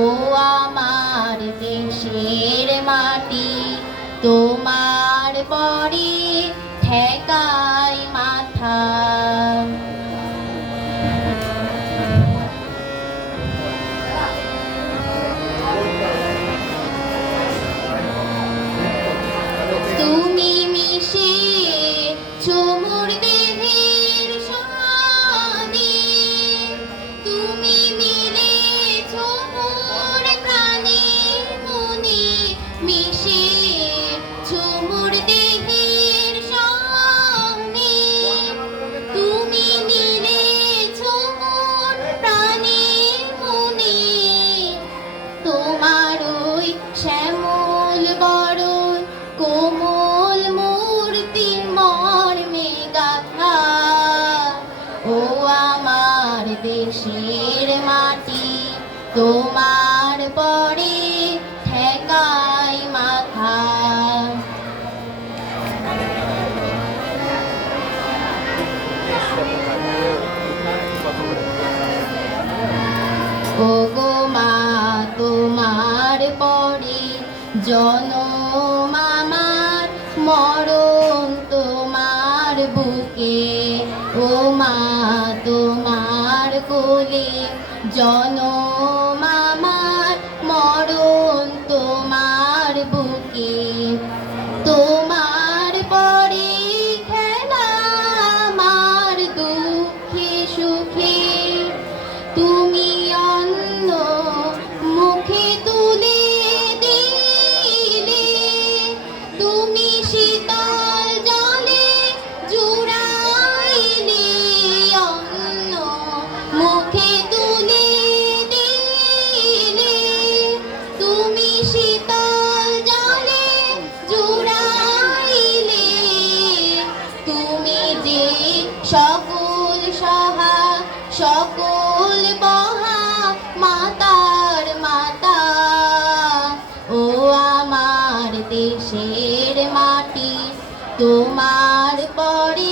ও আমার দেশের মাটি, তোমার পরে ঠেকাই মাথা। তুমি মিশে চুমুর দেহের সনে, তুমি মিলে চুমুর প্রাণে মনে, মিশে চুমুর দেহের সনে, তুমি মিলে চুমুর প্রাণে মনে, তোমার ওই শ্যামল বরণ কোমল মূর্তি মর্মে গাথা। ও আমার দেশের মাটি, তোমার পরে ঠেকাই মাথা। ও গো মা, তোমার পরে জনম আমার, মরণ তোমার বুকে। ও মা, তোমার কোলে জনম আমার, মরণ তোমার বুকে। তোমার পরে খেলা আমার দুঃখে সুখে, তুমি অন্ন মুখে তুলে দিলে, তুমি শীতল জলে জুড়াইলে, অন্ন মুখে তুলে দিলে, তুমি শীতল জলে জুড়াইলে, তুমি যে সকল সহা সকল বহা মাতার মাতা। ও আমার দেশের মাটি, তোমার পরে